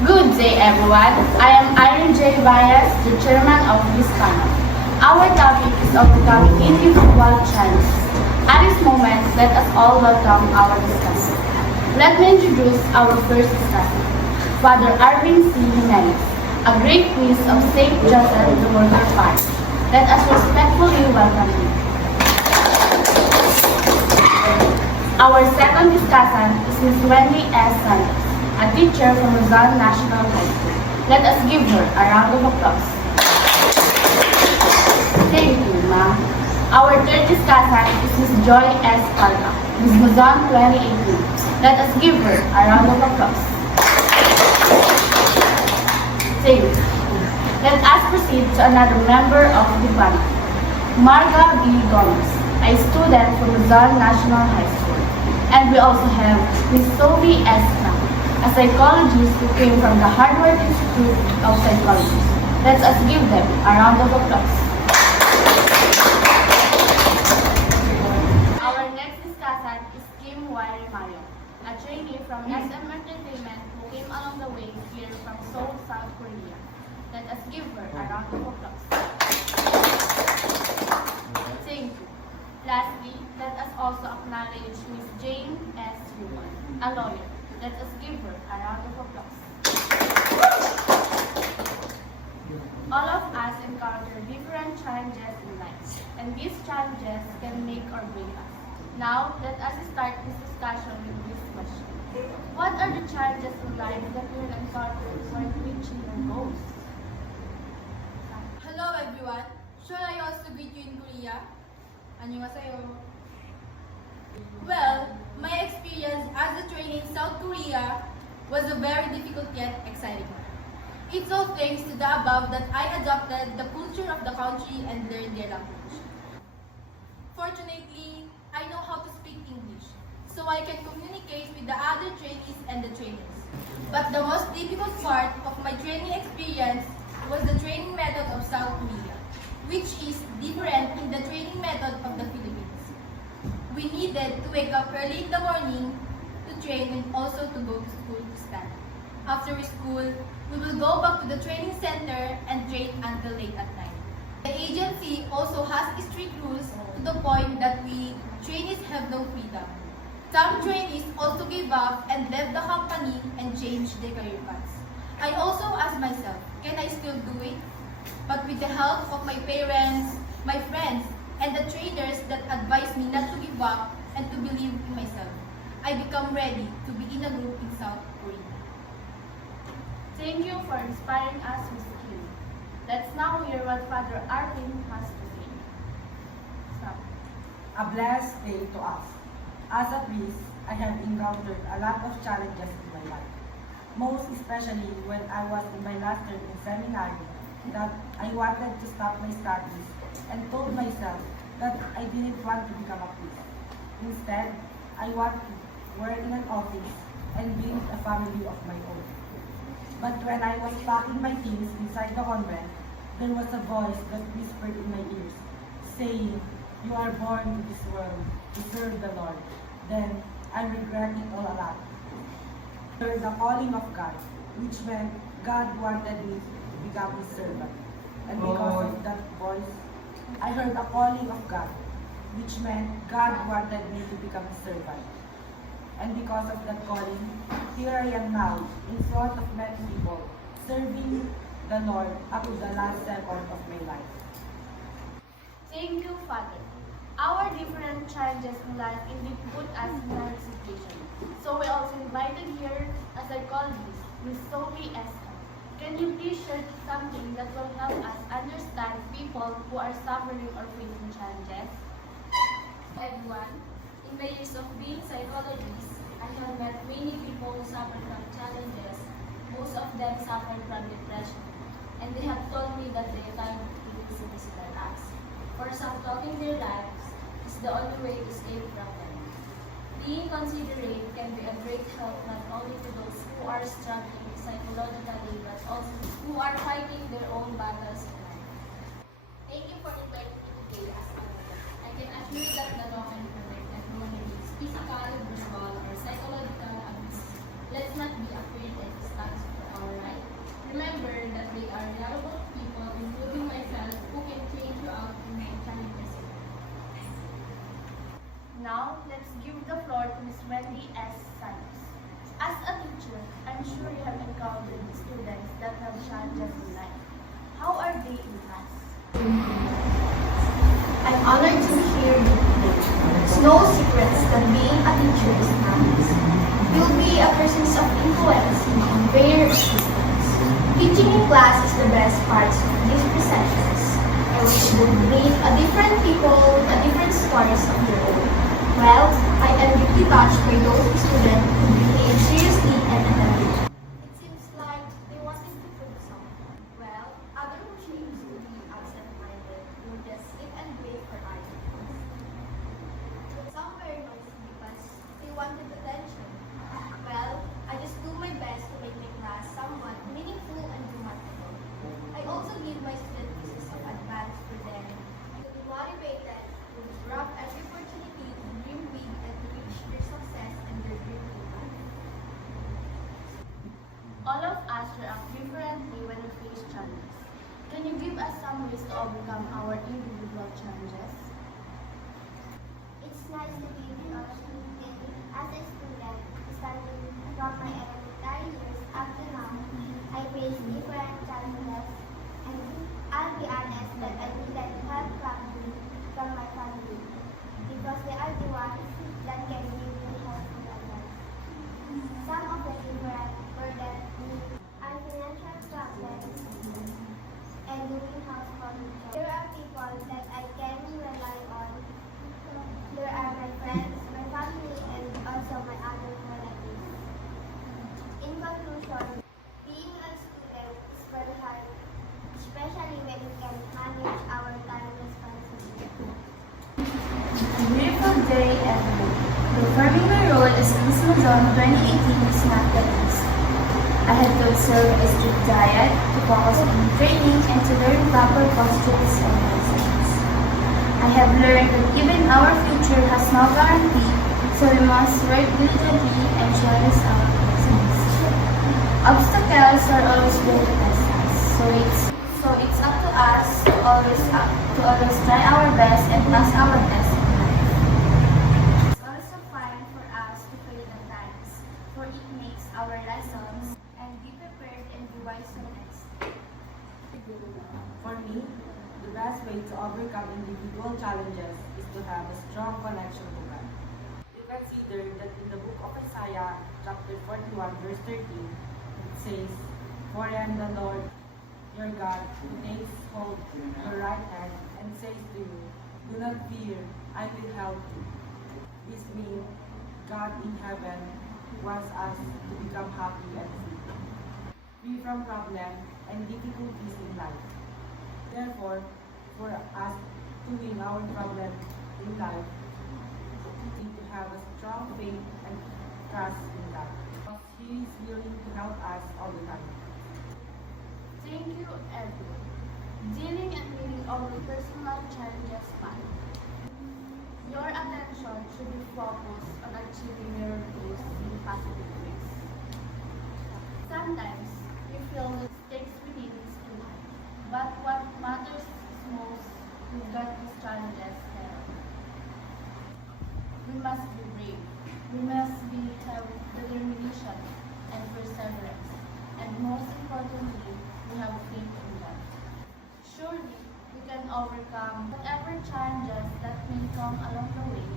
Good day, everyone. I am Irene J. Baez, the chairman of this panel. Our topic is overcoming individual challenges. At this moment, let us all welcome our discussant. Let me introduce our first discussant, Father Arvin C. Jimenez, a great priest of St. Joseph the Worker Park. Let us respectfully welcome him. Our second discussant is Ms. Wendy S. Santos, a teacher from Rizal National High School. Let us give her a round of applause. Thank you, ma'am. Our third discussant is Ms. Joy S. Palma, Ms. Mazon 2018. Let us give her a round of applause. Thank you. Let us proceed to another member of the panel, Marga B. Gomez, a student from Rizal National High School. And we also have Ms. Sophie S. Nam, a psychologist who came from the Harvard Institute of Psychology. Let us give them a round of applause. Our next discussant is Kim Wairi Mayo, a trainee from SM Entertainment who came along the way here from Seoul, South Korea. Let us give her a round of applause. Thank you. Lastly, let us also acknowledge Ms. Jane S. Human, a lawyer. Let us give her a round of applause. All of us encounter different challenges in life, and these challenges can make or break us. Now, let us start this discussion with this question. What are the challenges in life that you will encounter when reaching your goals? Hello everyone. Should I also greet you in Korea? 안녕하세요. Well, my experience as a trainee in South Korea was a very difficult yet exciting one. It's all thanks to the above that I adopted the culture of the country and learned their language. Fortunately, I know how to speak English, so I can communicate with the other trainees and the trainers. But the most difficult part of my training experience was the training method of South Korea, which is different in the training method of the Philippines. We needed to wake up early in the morning to train and also to go to school to study. After school, we will go back to the training center and train until late at night. The agency also has strict rules to the point that we trainees have no freedom. Some trainees also gave up and left the company and changed their career paths. I also asked myself, can I still do it? But with the help of my parents, my friends, and the trainers that advised me not to give up and to believe in myself, I become ready to be in a group in South Korea. Thank you for inspiring us, Ms. Kim. Let's now hear what Father Arvin has to say. Stop. A blessed day to us. As a priest, I have encountered a lot of challenges in my life. Most especially when I was in my last term in seminary, that I wanted to stop my studies and told myself that I didn't want to become a priest. Instead, I want to work in an office and build a family of my own. But when I was packing my things inside the convent, there was a voice that whispered in my ears, saying, "You are born to this world to serve the Lord." Then I regret it all a lot. I heard the calling of God, which meant God wanted me to become His servant. And because of that voice, I heard the calling of God, which meant God wanted me to become His servant. And because of that calling, here I am now, in front of many people, serving the Lord up to the last second of my life. Thank you, Father. Our different challenges in life indeed put us in our situation. So we also invited here a psychologist, Ms. Sophie S. Can you please share something that will help us understand people who are suffering or facing challenges? Everyone, in my years of being psychologist, I have met many people who suffer from challenges. Most of them suffer from depression, and they have told me that they find it easy physical acts. For some, talking their lives is the only way to escape from them. Being considerate can be a great help not only to those who are struggling psychologically, but also who are fighting their own battles in life. Thank you for inviting me today as a I can assure you that the law can protect everyone against physical, verbal, or psychological abuse. Let's not be afraid and stand for our Remember that they are reliable people, including myself, who can train you out in my challenges. Now, let's give the floor to Ms. Wendy S. Santos. As a teacher, I'm sure you have encountered students that have challenges in life. How are they in class? I'm honored to hear you today. It's no secret that being a teacher is not easy. You'll be a person of influence and conveyor of systems. Teaching in class is the best part of these presentations. I wish you would meet a different people with a different stories of their own. Well, I am deeply touched by those students who behave seriously and attentively. It seems like they wanted to prove something. Well, other who choose to be absent-minded will just sit and wait for arguments. Some were noisy because they wanted attention. Well, I just do my best to make my class somewhat meaningful and remarkable. I also give my students pieces of advice for them to be motivated to grab every opportunity to dream big and to reach their success and their dream in life. All of us react differently when we face challenges. Can you give us some ways to overcome our individual challenges? It's nice to be with opportunity as a student, starting from my elementary years up to now. I face different challenges, and I'll be honest that I needed help from my family because they are the ones that can give me helpful advice. Some of the different burdens are financial problems and doing household chores. There are people that I can rely on. There are my friends, my family, and also my other relatives. In conclusion, being a student is very hard, especially when we can manage our time responsibly. A beautiful day, everyone. Performing my role as Miss Luzon 2018 is not that easy. I had to observe a strict diet, to focus on training, and to learn proper postures and lessons. I have learned that even our future has no guarantee, so we must work diligently and cherish our blessings. Obstacles are always there to test us, so it's up to us to always try our best and pass our test in life. It's also fine for us to fail at times, for it makes our lessons and be prepared and be wiser next time. For me, the best way to overcome individual challenges is to have a strong connection to God. You consider that in the book of Isaiah, chapter 41, verse 13, it says, "For I am the Lord, your God, who takes hold your right hand and says to you, do not fear, I will help you." This means God in heaven wants us to become happy and free from problems and difficulties in life. Therefore, for us to win our problems in life, we need to have a strong faith and trust in God, because He is willing to help us all the time. Thank you, everyone. Dealing and meeting all the personal challenges fine. Your attention should be focused on achieving your goals in positive ways. Sometimes, we feel mistakes within is too high, but what matters is most, we got these challenges head on. We must be brave. We must have determination and perseverance. And most importantly, we have faith in God. Surely, we can overcome whatever challenges that may come along the way